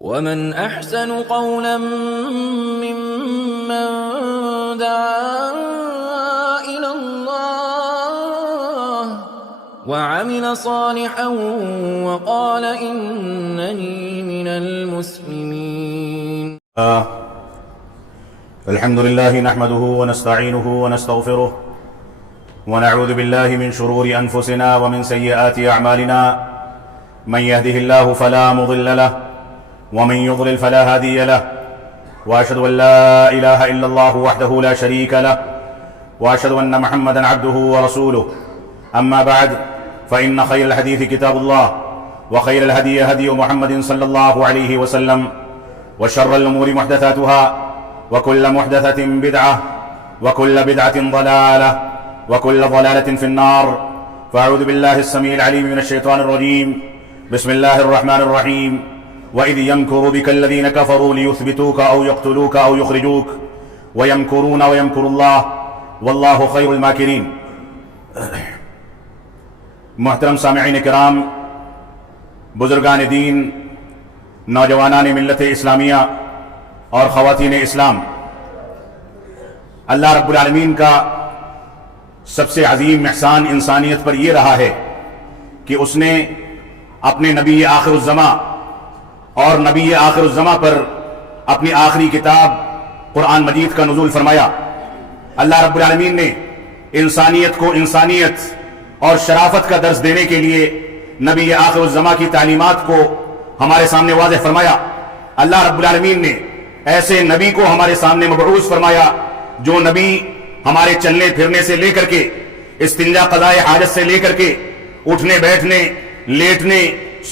ومن أحسن قولا ممن دعا إلى الله وعمل صالحا وقال إنني من المسلمين. الحمد لله نحمده ونستعينه ونستغفره ونعوذ بالله من شرور أنفسنا ومن سيئات أعمالنا، من يهده الله فلا مضل له ومن يضلل فلا هادي له، وأشهد أن لا إله إلا الله وحده لا شريك له، وأشهد أن محمدا عبده ورسوله. أما بعد، فإن خير الحديث كتاب الله، وخير الهدي هدي محمد صلى الله عليه وسلم، وشر الأمور محدثاتها، وكل محدثة بدعة، وكل بدعة ضلالة، وكل ضلالة في النار. فأعوذ بالله السميع العليم من الشيطان الرجيم. بسم الله الرحمن الرحيم. وإذ يمكر بك الذين كفروا ليثبتوك أو يقتلوك أو يخرجوك ويمكرون ويمكر الله والله خير الماكرين. محترم سامعین کرام، بزرگان دین، نوجوانان ملت اسلامیہ اور خواتین اسلام، اللہ رب العالمین کا سب سے عظیم احسان انسانیت پر یہ رہا ہے کہ اس نے اپنے نبی آخر الزماں اور نبی آخر الزماں پر اپنی آخری کتاب قرآن مجید کا نزول فرمایا. اللہ رب العالمین نے انسانیت کو انسانیت اور شرافت کا درس دینے کے لیے نبی آخر الزماں کی تعلیمات کو ہمارے سامنے واضح فرمایا. اللہ رب العالمین نے ایسے نبی کو ہمارے سامنے مبعوث فرمایا جو نبی ہمارے چلنے پھرنے سے لے کر کے استنجا قضائے حاجت سے لے کر کے اٹھنے بیٹھنے لیٹنے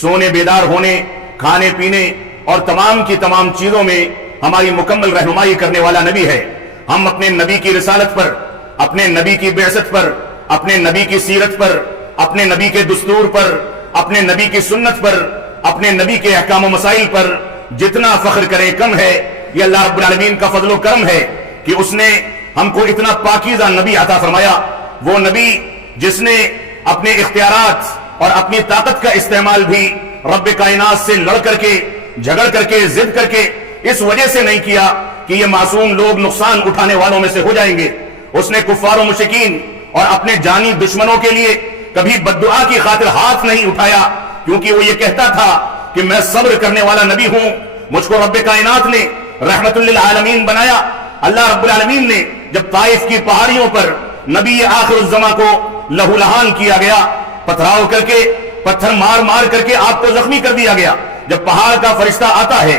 سونے بیدار ہونے کھانے پینے اور تمام کی تمام چیزوں میں ہماری مکمل رہنمائی کرنے والا نبی ہے. ہم اپنے نبی کی رسالت پر، اپنے نبی کی بعثت پر، اپنے نبی کی سیرت پر، اپنے نبی کے دستور پر، اپنے نبی کی سنت پر، اپنے نبی کے احکام و مسائل پر جتنا فخر کریں کم ہے. یہ اللہ رب العالمین کا فضل و کرم ہے کہ اس نے ہم کو اتنا پاکیزہ نبی عطا فرمایا. وہ نبی جس نے اپنے اختیارات اور اپنی طاقت کا استعمال بھی رب کائنات سے لڑ کر کے، جھگڑ کر کے، ضد کر کے اس وجہ سے نہیں کیا کہ یہ معصوم لوگ نقصان اٹھانے والوں میں سے ہو جائیں گے. اس نے کفار و مشرکین اور اپنے جانی دشمنوں کے لیے کبھی بددعا کی خاطر ہاتھ نہیں اٹھایا، کیونکہ وہ یہ کہتا تھا کہ میں صبر کرنے والا نبی ہوں. مجھ کو رب کائنات نے رحمت للعالمین بنایا. اللہ رب العالمین نے جب طائف کی پہاڑیوں پر نبی آخر الزماں کو لہو لہان کیا گیا، پتھراؤ کر کے، پتھر مار مار کر کے آپ کو زخمی کر دیا گیا. جب پہاڑ کا فرشتہ آتا ہے،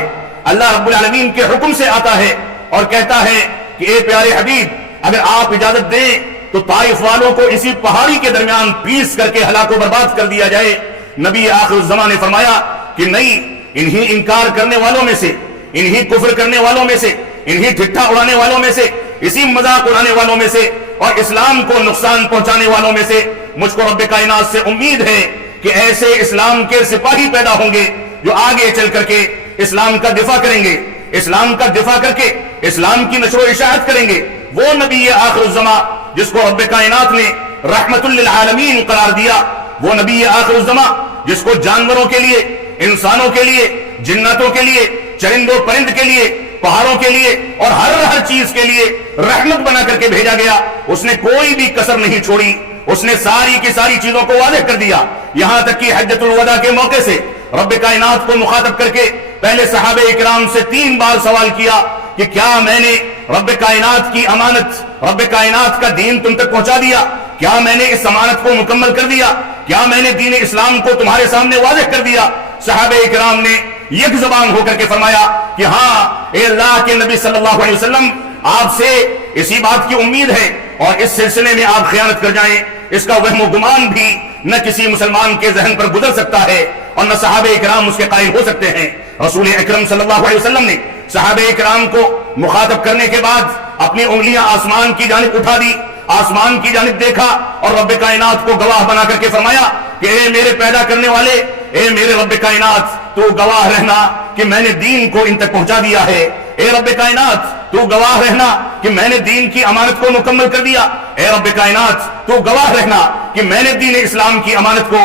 اللہ رب العالمین کے حکم سے آتا ہے اور کہتا ہے کہ اے پیارے حبیب، اگر آپ اجازت دیں تو طائف والوں کو اسی پہاڑی کے درمیان پیس کر کے ہلاک و برباد کر دیا جائے. نبی آخر الزماں نے فرمایا کہ نہیں، انہی انکار کرنے والوں میں سے، انہی کفر کرنے والوں میں سے، انہی ٹھٹھا اڑانے والوں میں سے، اسی مذاق اڑانے والوں میں سے اور اسلام کو نقصان پہنچانے والوں میں سے مجھ کو رب کائنات سے امید ہے کہ ایسے اسلام کے سپاہی پیدا ہوں گے جو آگے چل کر کے اسلام کا دفاع کریں گے، اسلام کا دفاع کر کے اسلام کی نشر و اشاعت کریں گے. وہ نبی آخر الزماں جس کو رب کائنات نے رحمت للعالمین قرار دیا، وہ نبی آخر الزماں جس کو جانوروں کے لیے، انسانوں کے لیے، جناتوں کے لیے، چرند و پرند کے لیے، پہاڑوں کے لیے اور ہر چیز کے لیے رحمت بنا کر کے بھیجا گیا. اس نے کوئی بھی کسر نہیں چھوڑی، اس نے ساری کی ساری چیزوں کو واضح کر دیا. یہاں تک کہ حجۃ الوداع کے موقع سے رب کائنات کو مخاطب کر کے پہلے صحابہ اکرام سے 3 بار سوال کیا کہ کیا میں نے رب کائنات کی امانت، رب کائنات کا دین تم تک پہنچا دیا؟ کیا میں نے اس امانت کو مکمل کر دیا؟ کیا میں نے دین اسلام کو تمہارے سامنے واضح کر دیا؟ صحابہ اکرام نے یک زبان ہو کر کے فرمایا کہ ہاں اے اللہ کے نبی صلی اللہ علیہ وسلم، آپ سے اسی بات کی امید ہے اور اس سلسلے میں آپ خیانت کر جائیں اس کا وہم و گمان بھی نہ کسی مسلمان کے ذہن پر گزر سکتا ہے اور نہ صحابہ اکرام اس کے قائل ہو سکتے ہیں. رسول اکرم صلی اللہ علیہ وسلم نے صحابہ اکرام کو مخاطب کرنے کے بعد اپنی انگلیاں آسمان کی جانب اٹھا دی، آسمان کی جانب دیکھا اور رب کائنات کو گواہ بنا کر کے فرمایا کہ اے میرے پیدا کرنے والے، اے میرے رب کائنات، تو گواہ رہنا کہ میں نے دین کو ان تک پہنچا دیا ہے. اے رب کائنات، تو گواہ رہنا کہ میں نے دین کی امانت کو مکمل کر دیا. اے رب کائنات، تو گواہ رہنا کہ میں نے دین اسلام کی امانت کو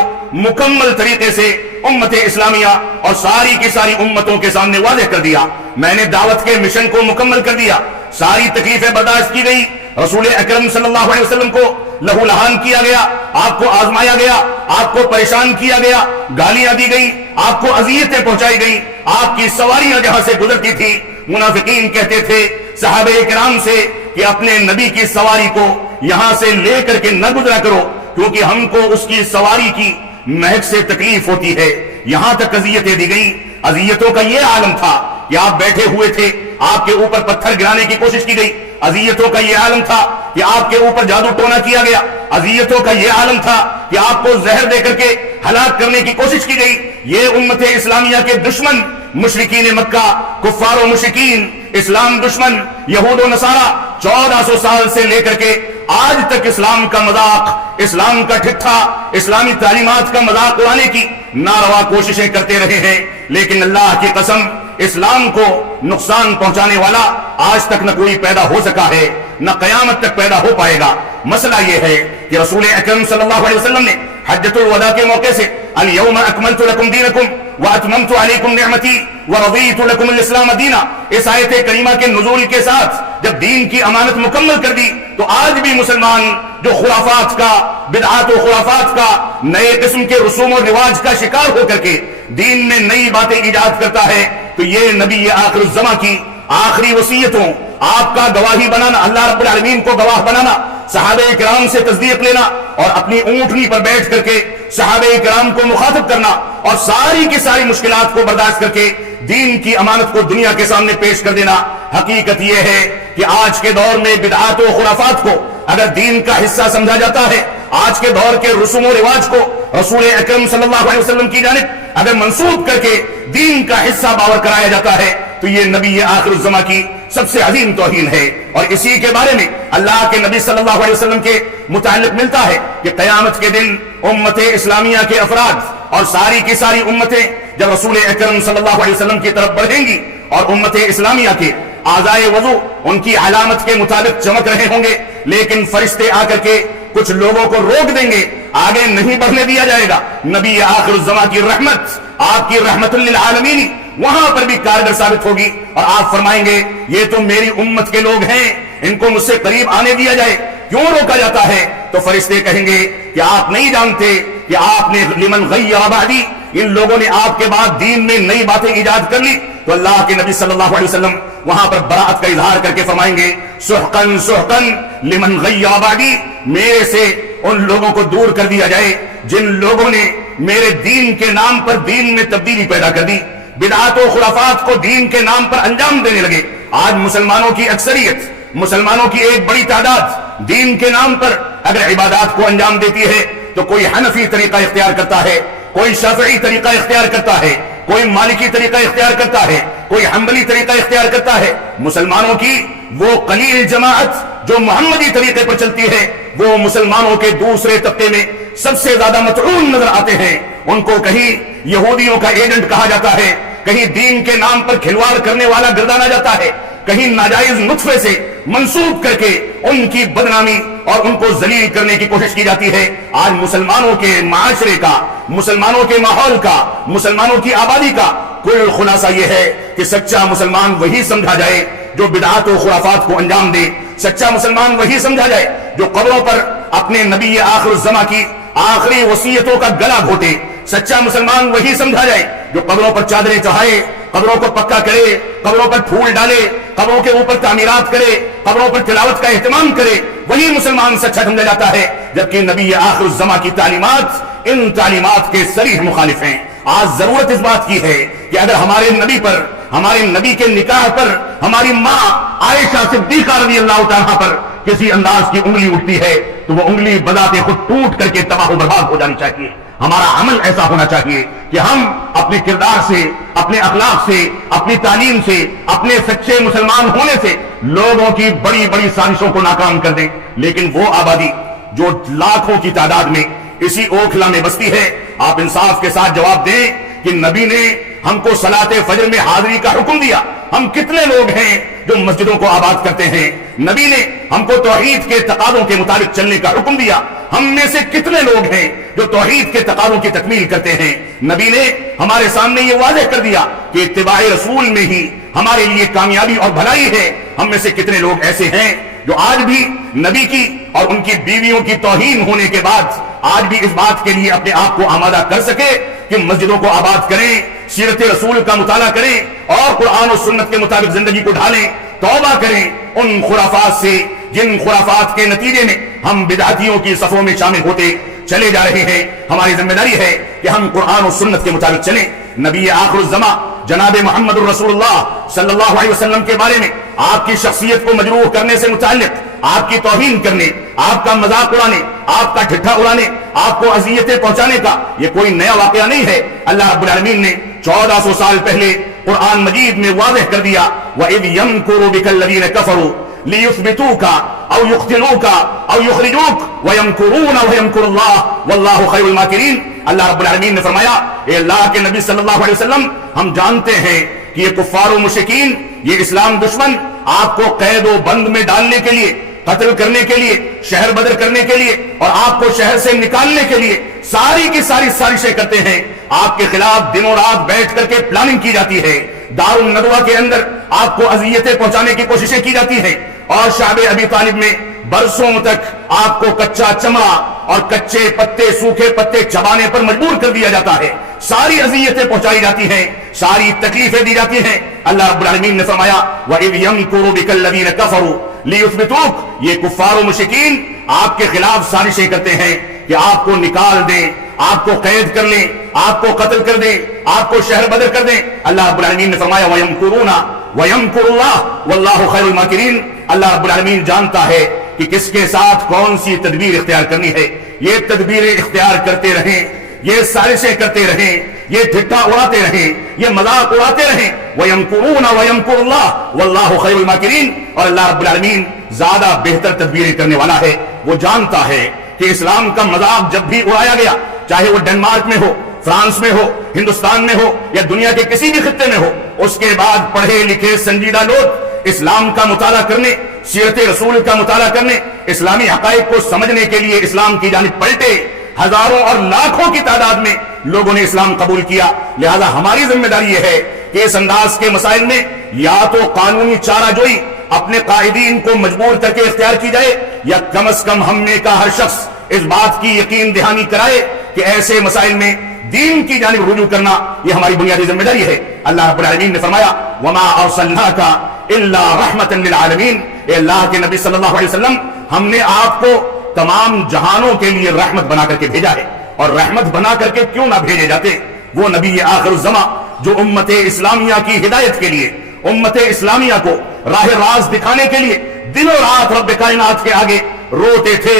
مکمل طریقے سے امت اسلامیہ اور ساری کی ساری امتوں کے سامنے واضح کر دیا. میں نے دعوت کے مشن کو مکمل کر دیا. ساری تکلیفیں برداشت کی گئی. رسول اکرم صلی اللہ علیہ وسلم کو لہو لہان کیا گیا, آپ کو آزمایا گیا, آپ کو پریشان کیا گیا, گالیاں دی گئی, آپ کو اذیتیں پہنچائی گئی. آپ کی سواریاں جہاں سے گزرتی تھی منافقین کہتے تھے صحابہ کرام سے کہ اپنے نبی کی سواری کو یہاں سے لے کر کے نہ گزرا کرو, کیونکہ ہم کو اس کی سواری کی مہک سے تکلیف ہوتی ہے. یہاں تک اذیتیں دی گئی. اذیتوں کا یہ عالم تھا کہ آپ بیٹھے ہوئے تھے, آپ کے اوپر پتھر گرانے کی کوشش کی گئی. اذیتوں کا یہ عالم تھا کہ آپ کے اوپر جادو ٹونا کیا گیا. اذیتوں کا یہ عالم تھا کہ آپ کو زہر دے کر کے ہلاک کرنے کی کوشش کی گئی. یہ امت اسلامیہ کے دشمن مشرکین مکہ, کفار و مشرکین, اسلام دشمن یہود و نصارہ 1400 سال سے لے کر کے آج تک اسلام کا مذاق, اسلام کا ٹھٹھا, اسلامی تعلیمات کا مذاق اڑانے کی ناروا کوششیں کرتے رہے ہیں. لیکن اللہ کی قسم اسلام کو نقصان پہنچانے والا آج تک نہ کوئی پیدا ہو سکا ہے, نہ قیامت تک پیدا ہو پائے گا. مسئلہ یہ ہے کہ رسول اکرم صلی اللہ علیہ وسلم نے حجۃ الوداع کے موقع سے الیوم اکملت لکم دینکم واتممت علیکم نعمتی ورضیت لکم الاسلام دینا, اس آیت کریمہ کے نزول کے ساتھ جب دین کی امانت مکمل کر دی تو آج بھی مسلمان جو خرافات کا, بدعات و خرافات کا, نئے قسم کے رسوم و رواج کا شکار ہو کر کے دین میں نئی باتیں ایجاد کرتا ہے, تو یہ نبی آخر الزماں کی آخری وصیتوں, آپ کا گواہی بنانا, اللہ رب العالمین کو گواہ بنانا, صحابہ کرام سے تصدیق لینا اور اپنی اونٹنی پر بیٹھ کر کے صحابہ کرام کو مخاطب کرنا اور ساری کی ساری مشکلات کو برداشت کر کے دین کی امانت کو دنیا کے سامنے پیش کر دینا. حقیقت یہ ہے کہ آج کے دور میں بدعات و خرافات کو اگر دین کا حصہ سمجھا جاتا ہے, آج کے دور کے رسوم و رواج کو رسول اکرم صلی اللہ علیہ وسلم کی جانب اگر منسوب کر کے دین کا حصہ باور کرایا جاتا ہے, تو یہ نبی آخر الزماں کی سب سے عظیم توہین ہے. اور اسی کے بارے میں اللہ کے نبی صلی اللہ علیہ وسلم کے متعلق ملتا ہے کہ قیامت کے دن امت اسلامیہ کے افراد اور ساری کی ساری امتیں جب رسول اکرم صلی اللہ علیہ وسلم کی طرف بڑھیں گی اور امت اسلامیہ کے اعضائے وضو ان کی علامت کے مطابق چمک رہے ہوں گے, لیکن فرشتے آ کر کے کچھ لوگوں کو روک دیں گے, آگے نہیں بڑھنے دیا جائے گا. نبی آخر الزماں کی رحمت, آپ کی رحمت للعالمین وہاں پر بھی کارگر ثابت ہوگی اور آپ فرمائیں گے یہ تو میری امت کے لوگ ہیں, ان کو مجھ سے قریب آنے دیا جائے, کیوں روکا جاتا ہے؟ تو فرشتے کہیں گے کہ آپ نہیں جانتے کہ آپ نے لمن غیر بعدی, ان لوگوں نے آپ کے بعد دین میں نئی باتیں ایجاد کر لی. تو اللہ کے نبی صلی اللہ علیہ وسلم وہاں پر براءت کا اظہار کر کے فرمائیں گے سحقن سحقن لمن غیر بعدی, میرے سے ان لوگوں کو دور کر دیا جائے جن لوگوں نے میرے دین کے نام پر دین میں تبدیلی پیدا کر دی, بدعات و خرافات کو دین کے نام پر انجام دینے لگے. آج مسلمانوں کی اکثریت, مسلمانوں کی ایک بڑی تعداد دین کے نام پر اگر عبادات کو انجام دیتی ہے تو کوئی حنفی طریقہ اختیار کرتا ہے, کوئی شافعی طریقہ اختیار کرتا ہے, کوئی مالکی طریقہ اختیار کرتا ہے, کوئی حنبلی طریقہ اختیار کرتا ہے. مسلمانوں کی وہ قلیل جماعت جو محمدی طریقے پر چلتی ہے وہ مسلمانوں کے دوسرے طبقے میں سب سے زیادہ مطعون نظر آتے ہیں. ان کو کہیں یہودیوں کا ایجنٹ کہا جاتا ہے, کہیں دین کے نام پر کھلواڑ کرنے والا گردانا جاتا ہے, کہیں ناجائز نطفے سے منسوب کر کے ان کی بدنامی اور ان کو ذلیل کرنے کی کوشش کی جاتی ہے. آج مسلمانوں کے معاشرے کا, مسلمانوں کے ماحول کا, مسلمانوں کی آبادی کا کل خلاصہ یہ ہے کہ سچا مسلمان وہی سمجھا جائے جو بدعات و خرافات کو انجام دے, سچا مسلمان وہی سمجھا جائے جو قبروں پر اپنے نبی آخر الزماں کی آخری وصیتوں کا گلا گھوٹے, سچا مسلمان وہی سمجھا جائے جو قبروں پر چادریں چڑھائے, قبروں کو پکا کرے, قبروں پر پھول ڈالے, قبروں کے اوپر تعمیرات کرے, قبروں پر تلاوت کا اہتمام کرے, وہی مسلمان سچا سمجھا جاتا ہے. جبکہ نبی آخر الزماں کی تعلیمات ان تعلیمات کے صریح مخالف ہیں. آج ضرورت اس بات کی ہے کہ اگر ہمارے نبی پر, ہمارے نبی کے نکاح پر, ہماری ماں عائشہ صدیقہ رضی اللہ تعالیٰ پر کسی انداز کی انگلی اٹھتی ہے تو وہ انگلی بذات خود ٹوٹ کر کے تباہ و برباد ہو جانی چاہیے. ہمارا عمل ایسا ہونا چاہیے کہ ہم اپنے کردار سے, اپنے اخلاق سے, اپنی تعلیم سے, اپنے سچے مسلمان ہونے سے لوگوں کی بڑی بڑی سازشوں کو ناکام کر دیں. لیکن وہ آبادی جو لاکھوں کی تعداد میں اسی اوکھلا میں بستی ہے, آپ انصاف کے ساتھ جواب دیں کہ نبی نے ہم کو صلاۃ فجر میں حاضری کا حکم دیا. ہم کتنے لوگ ہیں جو مسجدوں کو آباد کرتے ہیں؟ نبی نے ہم کو توحید کے تقاضوں کے مطابق چلنے کا حکم دیا. ہم میں سے کتنے لوگ ہیں جو توحید کے تقاضوں کی تکمیل کرتے ہیں۔ نبی نے ہمارے سامنے یہ واضح کر دیا کہ اتباع رسول میں ہی ہمارے لیے کامیابی اور بھلائی ہے۔ ہم میں سے کتنے لوگ ایسے ہیں جو آج بھی نبی کی اور ان کی بیویوں کی توہین ہونے کے بعد آج بھی اس بات کے لیے اپنے آپ کو آمادہ کر سکے کہ مسجدوں کو آباد کریں، سیرت رسول کا مطالعہ کریں اور قرآن و سنت کے مطابق زندگی کو ڈھالیں، توبہ کریں ان خرافات سے جن خرافات کے نتیجے میں ہم بدعتیوں کی صفوں میں شامل ہوتے چلے جا رہے ہیں۔ ہماری ذمہ داری ہے کہ ہم قرآن و سنت کے مطابق چلیں۔ نبی آخر الزماں جناب محمد الرسول اللہ صلی اللہ علیہ وسلم کے بارے میں آپ کی شخصیت کو مجروح کرنے سے متعلق، آپ کی توہین کرنے، آپ کا مذاق اڑانے، آپ کا ٹھٹھا اڑانے، آپ کو اذیتیں پہنچانے کا یہ کوئی نیا واقعہ نہیں ہے۔ اللہ رب العالمین نے 1400 سال پہلے قرآن مجید میں واضح کر دیا، وَإِذْ يَمْكُرُ بِكَ الَّذِينَ كَفَرُوا لِيُثْبِتُوكَ أَوْ يُقْتِلُوكَ أَوْ يُخْرِجُوكَ وَيَمْكُرُونَ وَيَمْكُرُ اللَّهُ وَاللَّهُ خَيْرُ الْمَاكِرِينَ۔ اللہ رب العالمین نے فرمایا، اے اللہ کے نبی صلی اللہ علیہ وسلم، ہم جانتے ہیں کہ یہ کفار و مشرکین، یہ اسلام دشمن آپ کو قید و بند میں ڈالنے کے لیے، قتل کرنے کے لیے، شہر بدر کرنے کے لیے اور آپ کو شہر سے نکالنے کے لیے ساری کی ساری سازشیں کرتے ہیں۔ آپ کے خلاف دن و رات بیٹھ کر کے پلاننگ کی جاتی ہے، دار الندوہ کے اندر آپ کو اذیتیں پہنچانے کی کوششیں کی جاتی ہیں اور شعب ابی طالب میں برسوں تک آپ کو کچا چمڑا اور کچے پتے، سوکھے پتے چبانے پر مجبور کر دیا جاتا ہے، ساری اذیتیں پہنچائی جاتی ہیں، ساری تکلیفیں دی جاتی ہیں۔ اللہ رب العالمین نے فرمایا، وَإِذْ يَمْكُرُ بِكَ الَّذِينَ كَفَرُوا لِيُثْبِتُوكَ، یہ کفار و مشرکین آپ کے خلاف سازشیں کرتے ہیں کہ آپ کو نکال دیں، آپ کو قید کر لیں، آپ کو قتل کر دیں، آپ کو شہر بدر کر دیں۔ اللہ رب العالمین نے فرمایا، وَيَمْكُرُونَ وَيَمْكُرُ اللَّهُ وَاللَّهُ خَيْرُ الْمَاكِرِينَ۔ اللہ رب العالمین جانتا ہے کہ کس کے ساتھ کون سی تدبیر اختیار کرنی ہے۔ یہ تدبیریں اختیار کرتے رہیں، یہ سازشیں کرتے رہیں، یہ ٹھٹھا اڑاتے رہیں، یہ مذاق اڑاتے رہیں۔ وَيَمْكُرُونَ وَيَمْكُرُ اللَّهُ وَاللَّهُ خَيْرُ الْمَاكِرِينَ۔ اور اللہ رب العالمین زیادہ بہتر تدبیریں کرنے والا ہے۔ وہ جانتا ہے کہ اسلام کا مذاق جب بھی اڑایا گیا، چاہے وہ ڈنمارک میں ہو، فرانس میں ہو، ہندوستان میں ہو یا دنیا کے کسی بھی خطے میں ہو، اس کے بعد پڑھے لکھے سنجیدہ لوگ اسلام کا مطالعہ کرنے، سیرت رسول کا مطالعہ کرنے، اسلامی حقائق کو سمجھنے کے لیے اسلام کی جانب پلٹے۔ ہزاروں اور لاکھوں کی تعداد میں لوگوں نے اسلام قبول کیا۔ لہذا ہماری ذمہ داری یہ ہے کہ اس انداز کے مسائل میں یا تو قانونی چارہ جوئی اپنے قائدین کو مجبور کر کے اختیار کی جائے، یا کم از کم ہم میں کا ہر شخص اس بات کی یقین دہانی کرائے کہ ایسے مسائل میں دین کی جانب رجوع کرنا یہ ہماری بنیادی ذمہ داری ہے۔ اللہ رب العالمین نے فرمایا، وَمَا أَرْسَلْنَاكَ إِلَّا رَحْمَةً لِلْعَالَمِينَ۔ اے اللہ کے نبی صلی اللہ علیہ وسلم، ہم نے آپ کو تمام جہانوں کے لیے رحمت بنا کر کے بھیجا ہے۔ اور رحمت بنا کر کے کیوں نہ بھیجے جاتے؟ وہ نبی آخر الزماں جو امت اسلامیہ کی ہدایت کے لیے، امت اسلامیہ کو راہ راست دکھانے کے لیے دن و رات رب کائنات کے آگے روتے تھے،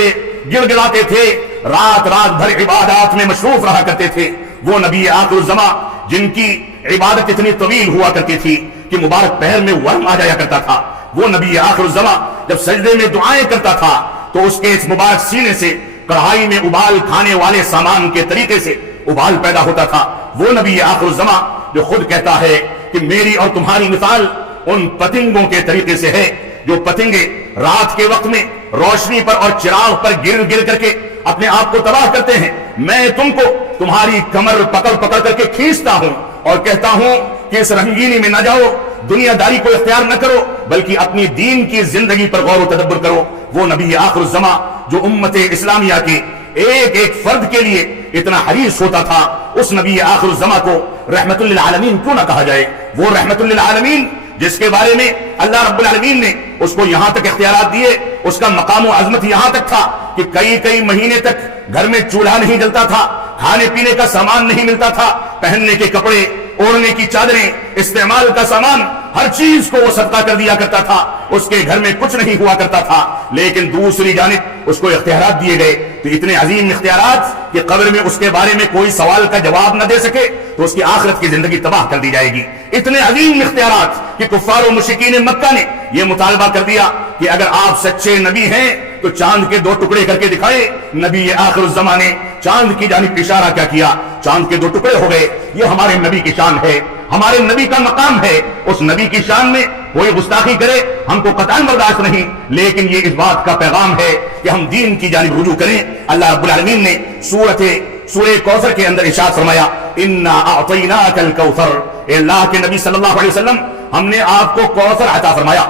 گڑ گڑاتے تھے، رات رات بھر عبادات میں مصروف رہا کرتے تھے۔ وہ نبی آخر الزماں جن کی عبادت اتنی طویل ہوا کرتی تھی کہ مبارک پہر میں ورم آ جایا کرتا تھا۔ وہ نبی آخر الزماں جب سجدے میں دعائیں کرتا تھا تو اس کے اس مبارک سینے سے کڑھائی میں ابال کھانے والے سامان کے طریقے سے ابال پیدا ہوتا تھا۔ وہ نبی آخر الزماں جو خود کہتا ہے کہ میری اور تمہاری مثال ان پتنگوں کے طریقے سے ہے جو پتنگے رات کے وقت میں روشنی پر اور چراغ پر گر گر کر کے اپنے آپ کو تباہ کرتے ہیں۔ میں تم کو تمہاری کمر پکڑ پکڑ کر کے کھینچتا ہوں اور کہتا ہوں کہ اس رنگینی میں نہ جاؤ، دنیا داری کو اختیار نہ کرو، بلکہ اپنی دین کی زندگی پر غور و تدبر کرو۔ وہ نبی آخر الزماں جو امت اسلامیہ کے ایک ایک فرد کے لیے اتنا حریص ہوتا تھا، اس نبی آخر الزماں کو رحمت للعالمین کیوں نہ کہا جائے؟ وہ رحمت للعالمین جس کے بارے میں اللہ رب العالمین نے اس کو یہاں تک اختیارات دیے، اس کا مقام و عظمت یہاں تک تھا کہ کئی کئی مہینے تک گھر میں چولہا نہیں جلتا تھا، کھانے پینے کا سامان نہیں ملتا تھا، پہننے کے کپڑے، اوڑھنے کی چادریں، استعمال کا سامان، ہر چیز کو وہ صدقہ کر دیا کرتا تھا۔ اس کے گھر میں کچھ نہیں ہوا کرتا تھا، لیکن دوسری جانب اس کو اختیارات دیے گئے، تو اتنے عظیم اختیارات کہ قبر میں اس کے بارے میں کوئی سوال کا جواب نہ دے سکے تو اس کی آخرت کی زندگی تباہ کر دی جائے گی۔ اتنے عظیم اختیارات کہ کفار و مشرکین مکہ نے یہ مطالبہ کر دیا کہ اگر آپ سچے نبی ہیں تو چاند کے 2 ٹکڑے کر کے دکھائے۔ نبی آخر الزمانے چاند کی جانب اشارہ کیا کیا؟ چاند کے 2 ٹکڑے ہو گئے۔ یہ ہمارے نبی کی شان ہے۔ ہمارے نبی کا مقام ہے، اس نبی کی شان میں کوئی گستاخی کرے ہم کو قطعاً برداشت نہیں، لیکن یہ اس بات کا پیغام ہے کہ ہم دین کی جانب رجوع کریں۔ اللہ رب العالمین نے سورہ کوثر کے اندر ارشاد فرمایا انا اعطیناک الکوثر، اے اللہ کے نبی صلی اللہ علیہ وسلم ہم نے آپ کو کوثر عطا فرمایا،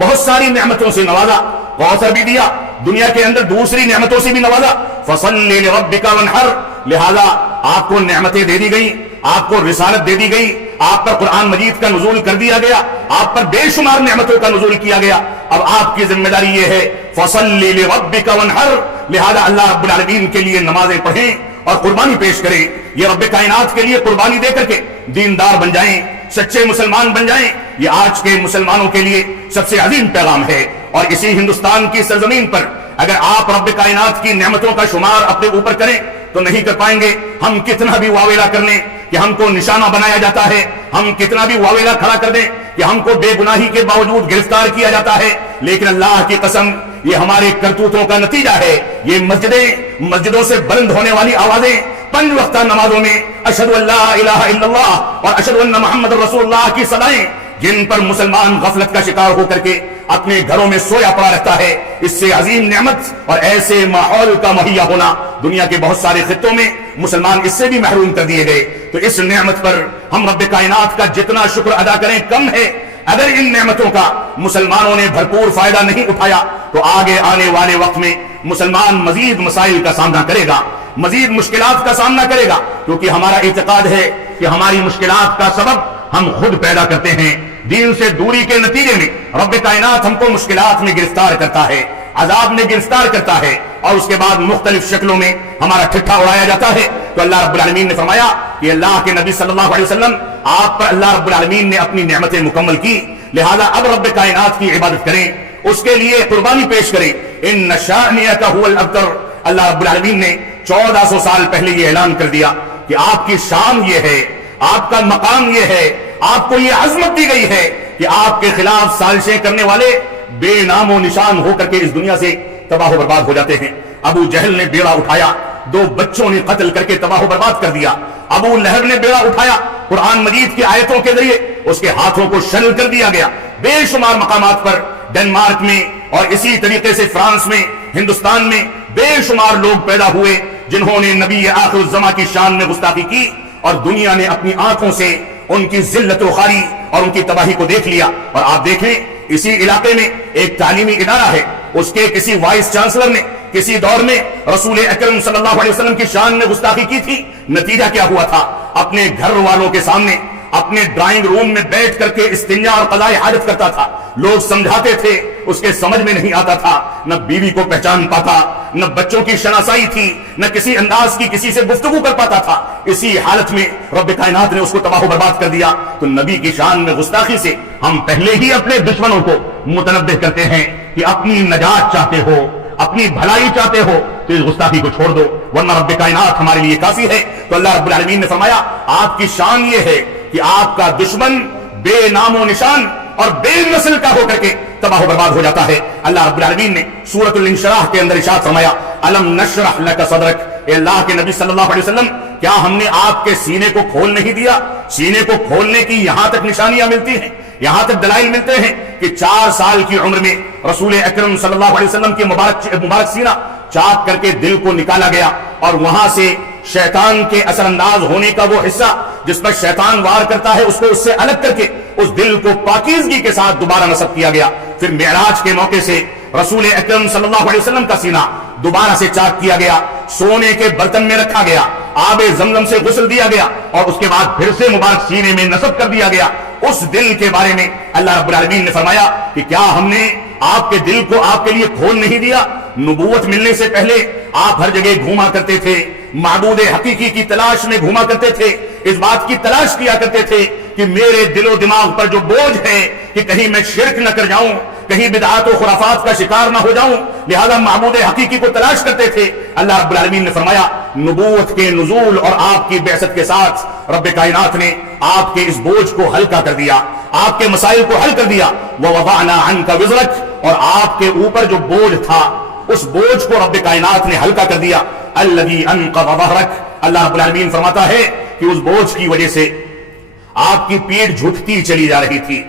بہت ساری نعمتوں سے نوازا، کوثر بھی دیا، دنیا کے اندر دوسری نعمتوں سے بھی نوازا، فصلی لربک وانحر، لہذا آپ کو نعمتیں دے دی گئی، آپ کو رسالت دے دی گئی، آپ پر قرآن مجید کا نزول کر دیا گیا، آپ پر بے شمار نعمتوں کا نزول کیا گیا، اب آپ کی ذمہ داری یہ ہے فصلی لربک وانحر، لہذا اللہ رب العالمین کے لیے نمازیں پڑھیں اور قربانی پیش کریں، یہ رب کائنات کے لیے قربانی دے کر کے دیندار بن جائیں، سچے مسلمان بن جائیں، یہ آج کے مسلمانوں کے لیے سب سے عظیم پیغام ہے۔ اور اسی ہندوستان کی سرزمین پر اگر آپ رب کائنات کی نعمتوں کا شمار اپنے اوپر کریں تو نہیں کر پائیں گے، ہم کتنا بھی واویلا کر لیں کہ ہم کو نشانہ بنایا جاتا ہے، ہم کتنا بھی واویلا کھڑا کر دیں کہ ہم کو بے گناہی کے باوجود گرفتار کیا جاتا ہے، لیکن اللہ کی قسم یہ ہمارے کرتوتوں کا نتیجہ ہے۔ یہ مسجدوں سے بلند ہونے والی آوازیں، 5 وقتہ نمازوں میں اشہد ان لا الہ الا اللہ اور اشہد ان محمد رسول اللہ کی صدائیں، جن پر مسلمان غفلت کا شکار ہو کر کے اپنے گھروں میں سویا پڑا رہتا ہے، اس سے عظیم نعمت اور ایسے ماحول کا مہیا ہونا دنیا کے بہت سارے خطوں میں مسلمان اس سے بھی محروم کر دیے گئے۔ تو اس نعمت پر ہم رب کائنات کا جتنا شکر ادا کریں کم ہے۔ اگر ان نعمتوں کا مسلمانوں نے بھرپور فائدہ نہیں اٹھایا تو آگے آنے والے وقت میں مسلمان مزید مسائل کا سامنا کرے گا، مزید مشکلات کا سامنا کرے گا، کیونکہ ہمارا اعتقاد ہے کہ ہماری مشکلات کا سبب ہم خود پیدا کرتے ہیں۔ دین سے دوری کے نتیجے میں رب کائنات ہم کو مشکلات میں گرفتار کرتا ہے، عذاب میں گرفتار کرتا ہے، اور اس کے بعد مختلف شکلوں میں ہمارا ٹھٹھا اڑایا جاتا ہے۔ تو اللہ رب العالمین نے فرمایا کہ اللہ کے نبی صلی اللہ علیہ وسلم آپ پر اللہ رب العالمین نے اپنی نعمتیں مکمل کی، لہذا اب رب کائنات کی عبادت کریں، اس کے لیے قربانی پیش کریں۔ ان شانئک هو الابتر، اللہ رب العالمین نے 1400 سال پہلے یہ اعلان کر دیا کہ آپ کی شان یہ ہے، آپ کا مقام یہ ہے، آپ کو یہ عظمت دی گئی ہے کہ آپ کے خلاف سازشیں کرنے والے بے نام و نشان ہو کر کے اس دنیا سے تباہ و برباد ہو جاتے ہیں۔ ابو جہل نے بیڑا اٹھایا، 2 بچوں نے قتل کر کے تباہ و برباد کر دیا۔ ابو لہب نے بیڑا اٹھایا، قرآن مجید کی آیتوں کے ذریعے اس کے ہاتھوں کو شل کر دیا گیا۔ بے شمار مقامات پر ڈنمارک میں اور اسی طریقے سے فرانس میں، ہندوستان میں بے شمار لوگ پیدا ہوئے جنہوں نے نبی آخر الزماں کی شان میں گستاخی کی، اور دنیا نے اپنی آنکھوں سے ان کی ذلت و خواری اور ان کی تباہی کو دیکھ لیا۔ اور آپ دیکھیں اسی علاقے میں ایک تعلیمی ادارہ ہے، اس کے کسی وائس چانسلر نے کسی دور میں رسول اکرم صلی اللہ علیہ وسلم کی شان میں گستاخی کی تھی، نتیجہ کیا ہوا تھا؟ اپنے گھر والوں کے سامنے اپنے ڈرائنگ روم میں بیٹھ کر کے استنجا اور قضاء حاجت کرتا تھا، لوگ سمجھاتے تھے، اس کے سمجھ میں نہیں آتا تھا، نہ بیوی کو پہچان پاتا، نہ بچوں کی شناسائی تھی، نہ کسی انداز کی کسی سے گفتگو کر پاتا تھا۔ اسی حالت میں رب کائنات نے اس کو تباہ و برباد کر دیا۔ تو نبی کی شان میں گستاخی سے ہم پہلے ہی اپنے دشمنوں کو متنبہ کرتے ہیں کہ اپنی نجات چاہتے ہو، اپنی بھلائی چاہتے ہو تو اس گستاخی کو چھوڑ دو، ورنہ رب کائنات ہمارے لیے کافی ہے۔ تو اللہ رب العالمین نے فرمایا آپ کی شان یہ ہے کہ آپ کا دشمن بے نام و نشان اور بے نسل کا ہو کر کے تباہ و برباد ہو جاتا ہے۔ اللہ رب العالمین نے سورۃ الانشراح کے اندر ارشاد فرمایا الم نشرح لک صدرک، اے اللہ کے نبی صلی اللہ علیہ وسلم کیا ہم نے آپ کے سینے کو کھول نہیں دیا؟ سینے کو کھولنے کی یہاں تک نشانیاں ملتی ہیں، یہاں تک دلائل ملتے ہیں کہ 4 سال کی عمر میں رسول اکرم صلی اللہ علیہ وسلم کی مبارک سینہ چاک کر کے دل کو نکالا گیا، اور وہاں سے شیطان کے اثر انداز ہونے کا وہ حصہ جس پر شیطان وار کرتا ہے اس کو اس سے الگ کر کے اس دل کو پاکیزگی کے ساتھ دوبارہ نصب کیا گیا۔ پھر معراج کے موقع سے رسول اکرم صلی اللہ علیہ وسلم کا سینہ دوبارہ سے چاک کیا گیا، سونے کے برتن میں رکھا گیا، آب زمزم سے غسل دیا گیا، اور اس کے بعد پھر سے مبارک سینے میں نصب کر دیا گیا۔ اس دل کے بارے میں اللہ رب العالمین نے فرمایا کہ کیا ہم نے آپ کے دل کو آپ کے لیے کھول نہیں دیا؟ نبوت ملنے سے پہلے آپ ہر جگہ گھوما کرتے تھے، معبود حقیقی کی تلاش میں گھوما کرتے تھے، اس بات کی تلاش کیا کرتے تھے کہ میرے دل و دماغ پر جو بوجھ ہے کہ کہیں میں شرک نہ کر جاؤں، کہیں بدعات و خرافات کا شکار نہ ہو جاؤں، لہذا معبود حقیقی کو تلاش کرتے تھے۔ اللہ رب العالمین نے فرمایا نبوت کے نزول اور آپ کی بعثت کے ساتھ رب کائنات نے آپ کے اس بوجھ کو ہلکا کر دیا، آپ کے مسائل کو حل کر دیا۔ وَوَضَعْنَا عَنْكَ وِزْرَكَ، اور آپ کے اوپر جو بوجھ تھا اس بوجھ کو رب کائنات نے ہلکا کر دیا۔ الَّذِي أَنْقَضَ ظَهْرَكَ، اللہ رب العالمین فرماتا ہے کہ اس بوجھ کی وجہ سے آپ کی پیٹھ جھکتی چلی جا رہی تھی.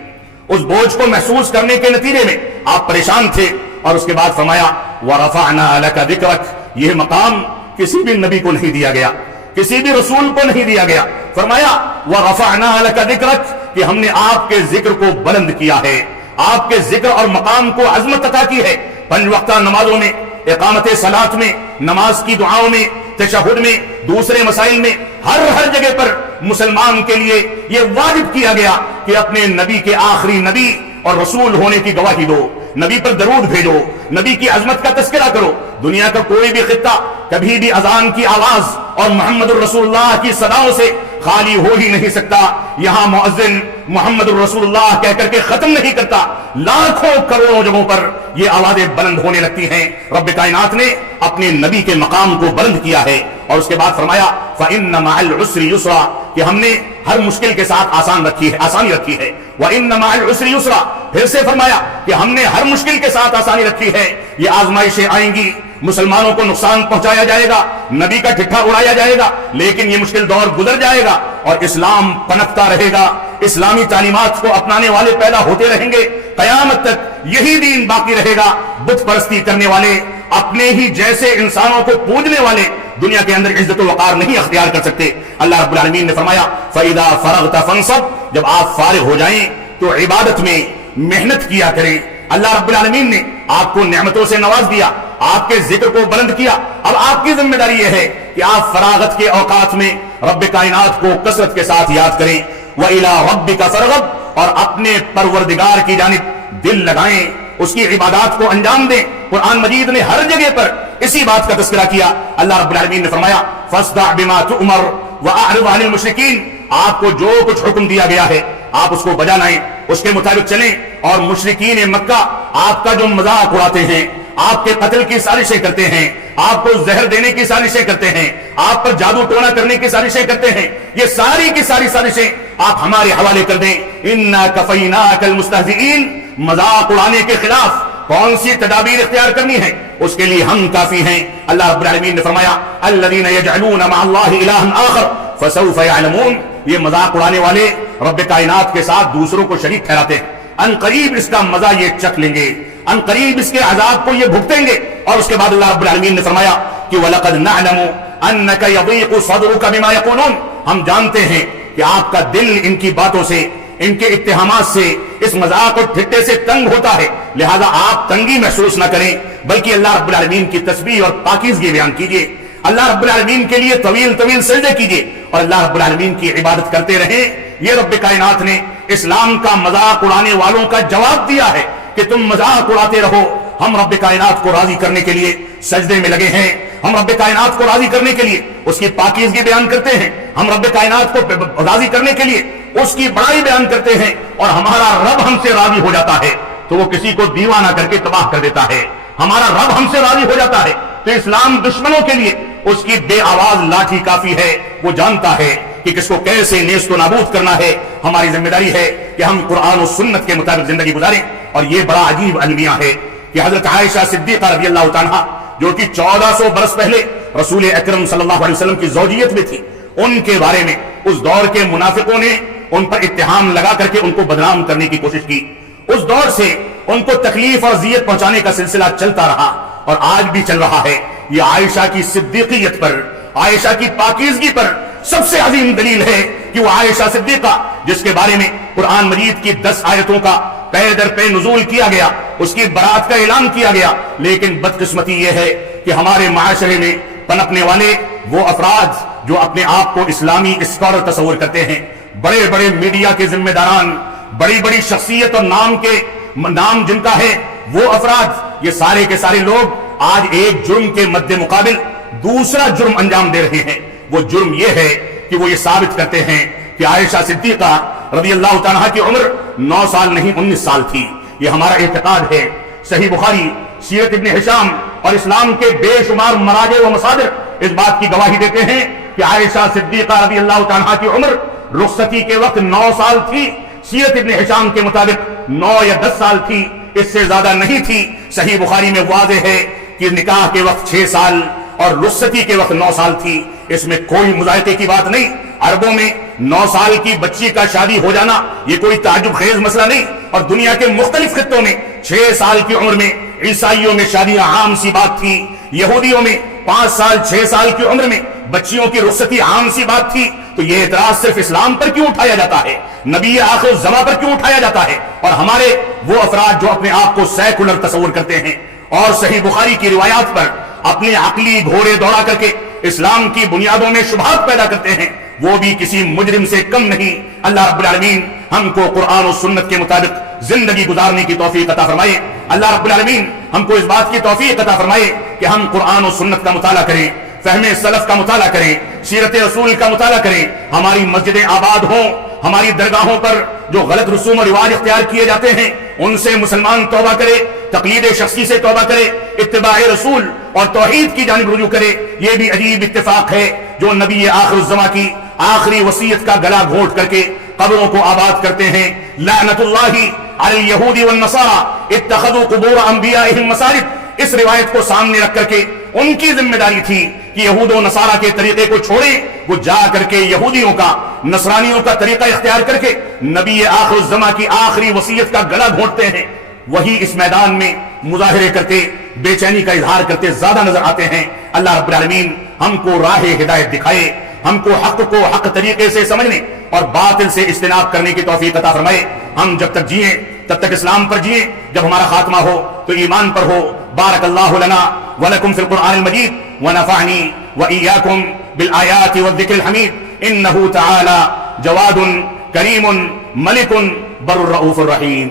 اس بوجھ کو محسوس کرنے کے نتیجے میں آپ پریشان تھے. اور اس کے بعد فرمایا وَرَفَعْنَا لَكَ ذِكْرَكَ. یہ مقام کسی بھی نبی کو نہیں دیا گیا, کسی بھی رسول کو نہیں دیا گیا. فرمایا وَرَفَعْنَا لَكَ ذِكْرَكَ کہ ہم نے آپ کے ذکر کو بلند کیا ہے, آپ کے ذکر اور مقام کو عظمت عطا کی ہے. 5 وقتہ نمازوں میں, اقامت صلاۃ میں, نماز کی دعاؤں میں, تشہد میں, دوسرے مسائل میں, ہر جگہ پر مسلمان کے لیے یہ واجب کیا گیا کہ اپنے نبی کے آخری نبی اور رسول ہونے کی گواہی دو, نبی پر درود بھیجو, نبی کی عظمت کا تذکرہ کرو. دنیا کا کوئی بھی خطہ کبھی بھی اذان کی آواز اور محمد الرسول اللہ کی صداؤں سے خالی ہو ہی نہیں سکتا. یہاں مؤذن محمد الرسول اللہ کہہ کر کے ختم نہیں کرتا, لاکھوں کروڑوں جگہوں پر یہ آوازیں بلند ہونے لگتی ہیں. رب کائنات نے اپنے نبی کے مقام کو بلند کیا ہے. اور اس کے بعد فرمایا فَإِنَّ مَعَ الْعُسْرِ يُسْرًا کہ ہم نے ہر مشکل کے ساتھ آسانی رکھی ہے. وَإِنَّ مَعَ الْعُسْرِ يُسْرًا پھر سے فرمایا کہ ہم نے ہر مشکل کے ساتھ آسانی رکھی ہے. یہ آزمائشیں آئیں گی, مسلمانوں کو نقصان پہنچایا جائے گا, نبی کا ٹھٹھا اڑایا جائے گا, لیکن یہ مشکل دور گزر جائے گا اور اسلام پنپتا رہے گا. اسلامی تعلیمات کو اپنانے والے پیدا ہوتے رہیں گے. قیامت تک یہی دین باقی رہے گا. بت پرستی کرنے والے, اپنے ہی جیسے انسانوں کو پوجنے والے دنیا کے اندر عزت و وقار نہیں اختیار کر سکتے. اللہ رب العالمین نے فرمایا فَإِذَا فَرَغْتَ فَانصَبْ جب آپ فارغ ہو جائیں تو عبادت میں محنت کیا کریں. اللہ رب العالمین نے آپ کو نعمتوں سے نواز دیا, آپ کے ذکر کو بلند کیا. اب آپ کی ذمہ داری یہ ہے کہ آپ فراغت کے اوقات میں رب کائنات کو کثرت کے ساتھ یاد کریں. وَإِلَىٰ رَبِّكَ فَارْغَب اور اپنے پروردگار کی جانب دل لگائیں, اس کی عبادات کو انجام دیں. قرآن مجید نے ہر جگہ پر اسی بات کا تذکرہ کیا. اللہ رب العالمین نے فرمایا فَاصْدَعْ بِمَا تُؤْمَرُ وَأَعْرِضْ عَنِ الْمُشْرِكِينَ آپ کو جو کچھ حکم دیا گیا ہے آپ اس کو بجا لائیں, اس کے مطابق چلیں. اور مشرکین مکہ آپ کا جو مذاق اڑاتے ہیں, آپ کے قتل کی سازشیں کرتے ہیں, آپ کو زہر دینے کی سازشیں کرتے ہیں, آپ پر جادو ٹونا کرنے کی سازشیں کرتے ہیں, یہ ساری کی ساری سازشیں آپ ہمارے حوالے کر دیں. اِنَّا كَفَيْنَاكَ الْمُسْتَهْزِئِينَ مذاق اڑانے کے خلاف کون سی تدابیر اختیار کرنی ہے اس کے لیے ہم کافی ہیں. اللہ رب العالمین نے فرمایا الَّذِينَ يَجْعَلُونَ مَعَ اللَّهِ إِلَٰهًا آخَرَ فَسَوْفَ يَعْلَمُونَ یہ مذاق اڑانے والے رب کائنات کے ساتھ دوسروں کو شریک ٹھہراتے ہیں. ان قریب اس کا مزہ یہ چکھ لیں گے, ان قریب اس کے عذاب کو یہ بھگتیں گے. اور اس کے بعد اللہ رب العالمین نے فرمایا کہ وَلَقَدْ نَعْلَمُ أَنَّكَ يَضِيقُ صَدْرُكَ بِمَا يَقُولُونَ ہم جانتے ہیں کہ آپ کا دل ان کی باتوں سے, ان کے اتہامات سے, اس مذاق اور ٹھٹے سے تنگ ہوتا ہے. لہذا آپ تنگی محسوس نہ کریں بلکہ اللہ رب العالمین کی تسبیح اور پاکیزگی بیان کیجئے. اللہ رب العالمین کے لیے طویل طویل سجدے کیجئے اور اللہ رب العالمین کی عبادت کرتے رہیں. یہ رب کائنات نے اسلام کا مذاق اڑانے والوں کا جواب دیا ہے کہ تم مذاق اڑاتے رہو. ہم رب کائنات کو راضی کرنے کے لیے سجدے میں لگے ہیں. ہم رب کائنات کو راضی کرنے کے لیے اس کی پاکیزگی بیان کرتے ہیں. ہم رب کائنات کو راضی کرنے کے لیے اس کی بڑائی بیان کرتے ہیں. اور ہمارا رب ہم سے راضی ہو جاتا ہے تو وہ کسی کو دیوانہ کر کے تباہ کر دیتا ہے. ہمارا رب ہم سے راضی ہو جاتا ہے تو اسلام دشمنوں کے لیے اس کی بے آواز لاٹھی کافی ہے. وہ جانتا ہے کہ کس کو کیسے نیست و نابود کرنا ہے. ہماری ذمہ داری ہے کہ ہم قرآن و سنت کے مطابق زندگی گزاریں. اور یہ بڑا عجیب المیہ ہے کہ حضرت عائشہ صدیقہ رضی اللہ تعالیٰ جو کہ 1400 برس پہلے رسول اکرم صلی اللہ علیہ وسلم کی زوجیت میں تھی, ان کے بارے میں اس دور کے منافقوں نے ان پر اتہام لگا کر کے ان کو بدنام کرنے کی کوشش کی. اس دور سے ان کو تکلیف اور اذیت پہنچانے کا سلسلہ چلتا رہا اور آج بھی چل رہا ہے. یہ عائشہ کی صدیقیت پر, عائشہ کی پاکیزگی پر سب سے عظیم دلیل ہے کہ وہ عائشہ صدیقہ جس کے بارے میں قرآن مجید کی 10 آیتوں کا پے در پے نزول کیا گیا, اس کی برات کا اعلان کیا گیا. لیکن بدقسمتی یہ ہے کہ ہمارے معاشرے میں پنپنے والے وہ افراد جو اپنے آپ کو اسلامی اسکالر تصور کرتے ہیں, بڑے بڑے میڈیا کے ذمہ داران, بڑی بڑی شخصیت اور نام جن کا ہے وہ افراد, یہ سارے کے سارے لوگ آج ایک جرم کے مد مقابل دوسرا جرم انجام دے رہے ہیں. وہ جرم یہ ہے کہ وہ یہ ثابت کرتے ہیں کہ عائشہ صدیقہ رضی اللہ تعالیٰ کی عمر 9 سال نہیں 19 سال تھی. یہ ہمارا اعتقاد ہے. صحیح بخاری, سیرت ابن ہشام اور اسلام کے بے شمار مراجع و مصادر اس بات کی گواہی دیتے ہیں کہ عائشہ صدیقہ رضی اللہ تعالیٰ کی عمر رخصتی کے وقت 9 سال تھی. سیرت ابن ہشام کے مطابق 9 یا 10 سال تھی, اس سے زیادہ نہیں تھی. صحیح بخاری میں واضح ہے کہ نکاح کے وقت 6 سال اور رخصتی کے وقت 9 سال تھی. اس میں کوئی مذائقے کی بات نہیں. عربوں میں 9 سال کی بچی کا شادی ہو جانا یہ کوئی تعجب خیز مسئلہ نہیں، اور دنیا کے مختلف خطوں میں 6 سال کی عمر میں عیسائیوں میں شادیاں عام سی بات تھی، یہودیوں میں 5 سال 6 سال کی عمر میں بچیوں کی رخصتی عام سی بات تھی۔ تو یہ اعتراض صرف اسلام پر کیوں اٹھایا جاتا ہے، نبی آخر الزماں پر کیوں اٹھایا جاتا ہے؟ اور ہمارے وہ افراد جو اپنے آپ کو سیکولر تصور کرتے ہیں اور صحیح بخاری کی روایات پر اپنے عقلی گھوڑے دوڑا کر کے اسلام کی بنیادوں میں شبہات پیدا کرتے ہیں، وہ بھی کسی مجرم سے کم نہیں۔ اللہ رب العالمین ہم کو قرآن و سنت کے مطابق زندگی گزارنے کی توفیق عطا فرمائے۔ اللہ رب العالمین ہم کو اس بات کی توفیق عطا فرمائے کہ ہم قرآن و سنت کا مطالعہ کریں، فہم سلف کا مطالعہ کریں، سیرت رسول کا مطالعہ کریں، ہماری مسجدیں آباد ہوں، ہماری درگاہوں پر جو غلط رسوم و رواج اختیار کیے جاتے ہیں ان سے مسلمان توبہ کرے، تقلید شخصی سے توبہ کرے، اتباع رسول اور توحید کی جانب رجوع کرے۔ یہ بھی عجیب اتفاق ہے جو نبی آخر الزماں کی آخری وصیت کا گلا گھونٹ کر کے قبروں کو آباد کرتے ہیں۔ لعنت اللہ علی الیہود والنصارى اتخذوا قبور انبیائہم مساجد، اس روایت کو سامنے رکھ کر کے ان کی ذمہ داری تھی کہ یہود و نصارہ کے طریقے کو چھوڑیں، وہ جا کر کے یہودیوں کا نصرانیوں کا طریقہ اختیار کر کے نبی آخر الزماں کی آخری وصیت کا گلا گھونٹتے ہیں۔ وہی اس میدان میں مظاہرے کرتے، بے چینی کا اظہار کرتے زیادہ نظر آتے ہیں۔ اللہ رب العالمین ہم کو راہ ہدایت دکھائے، ہم کو حق طریقے سے سمجھنے اور باطل سے اجتناب کرنے کی توفیق عطا فرمائے۔ ہم جب تک جئیں تب تک اسلام پر جئیں، جب ہمارا خاتمہ ہو تو ایمان پر ہو۔ بارک اللہ لنا ولکم فی القرآن المجید ونفعنی وإیاکم بالآیات والذکر الحمید، انہ تعالی جواد کریم ملک بر الرؤوف الرحیم۔